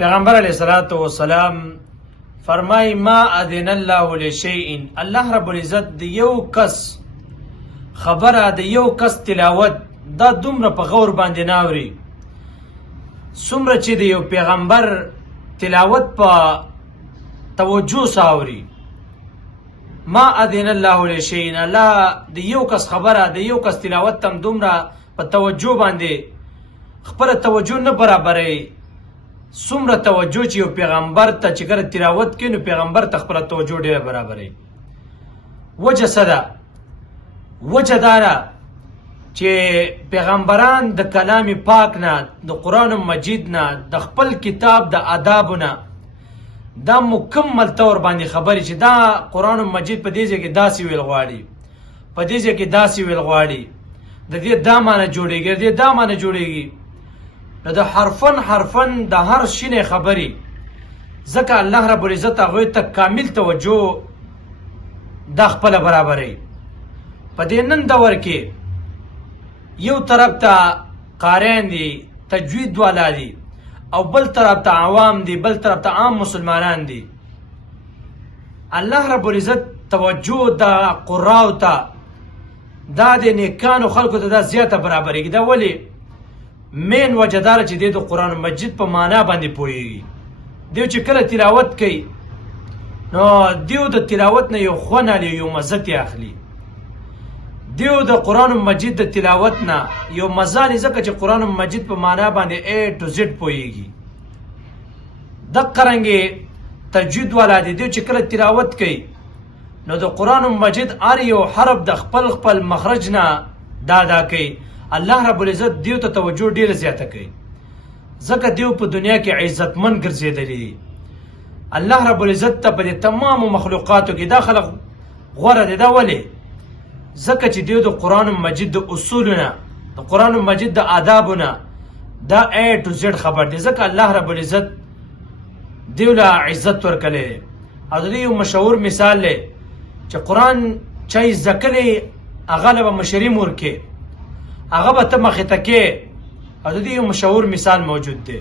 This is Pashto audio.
پیغمبر علیہ الصلوۃ والسلام فرمای ما اذن الله لشیء، الله رب العزت د یو کس خبره د یو کس تلاوت دا دومره په غور باندې ناوري څومره چې د یو پیغمبر تلاوت په توجه ساوري. ما اذن الله لشیء، الله د یو کس خبره د یو کس تلاوت تم دومره په توجه باندې خپل توجه نه برابرې څومره توجه چې یو پیغمبر ته چې کله تلاوت کوي نو پیغمبر ته خپل توجه ډیره برابرې. وجه څه ده؟ وجه دا ده چې پیغمبران د کلام پاک نه، د قرآن مجید نه، د خپل کتاب د آدابونه دا مکمل طور باندې خبرې چې دا قرآن مجید په دې ځای کې داسې ویل غواړي، په دې ځای کې داسې ویل غواړي، د دې دا معنی جوړېږي، د دې دا معنی جوړېږي. نو د حرفن د هر شینې خبرې ځکه الله رب العزت هغوی ته کامل توجه دا خپله برابرې. په دې نن دور کې یو طرف ته قاریان دي، تجوید والا دي، او بل طرف ته عوام دي، بل طرف ته عام مسلمانان دي. الله رب العزت توجه د قراو ته دا د نیکانو خلکو ته دا زیاته برابرېږي. دا ولې؟ مین وجه داره چې دی د قرآن مجید په معنا باندې پوهېږي. دیو چې کله تلاوت کوي نو دیو د تلاوت نه یو خوند اخلي، یو مزت یې اخلي. دیو د قرآن مجید د تلاوت نه یو مزه اخلي ځکه چې قرآن مجید په معنا باندې A to Z پوهېږي. دقه رنګې تجوید والا دی، دیو چې کله تلاوت کوي نو د قرآن مجید هر یو حرف د خپل مخرج نه دا کوي. الله رب العزت دیو ته توجه ډیره زیاته کوي ځکه دیو په دنیا کې عزتمن ګرځېدلی دي. الله رب العزت ته په تمامو مخلوقاتو کې دا خلق غوره دی. دا ولې؟ ځکه چې دیو د قرآن مجید د اصولونه، د قرآن مجید د آدابونه دا A to Z خبر دی. ځکه الله رب العزت دیو له عزت ورکړی دی. او د دې یو مشهور مثال دی چې قرآن چا زده کړی هغه له به مشري ورکړي، هغه به ته مخې ته کې. او د دې یو مشهور مثال موجود دی.